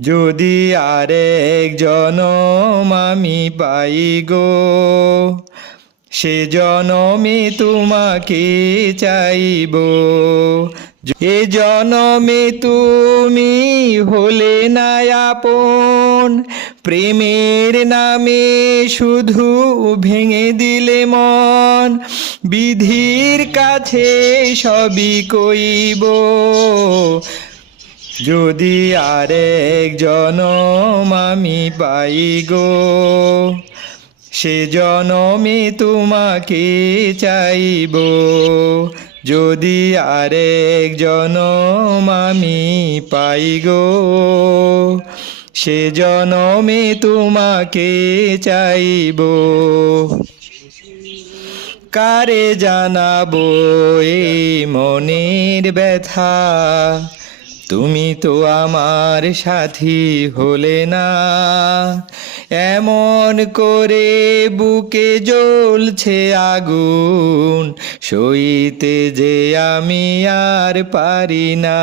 যদি আরেক জনম আমি পাই গো, সে জনমে তোমাকে চাইব। এ জনমে তুমি হলে না আপন, প্রেমের নামে শুধু ভেঙে দিলে মন। বিধির কাছে সবই কইব যদি আরেক জনম আমি পাই গো, সে জনমে তোমাকে চাইব। যদি আরেক জনম আমি পাই গো, সে জনমে তোমাকে চাইব। কারে জানাব এই মনের ব্যথা? তুমি তো আমার সাথী হলে না। এমন করে বুকে জ্বলছে আগুন, সইতে যে আমি আর পারি না।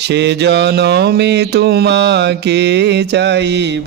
সে জনমে তোমাকে চাইব।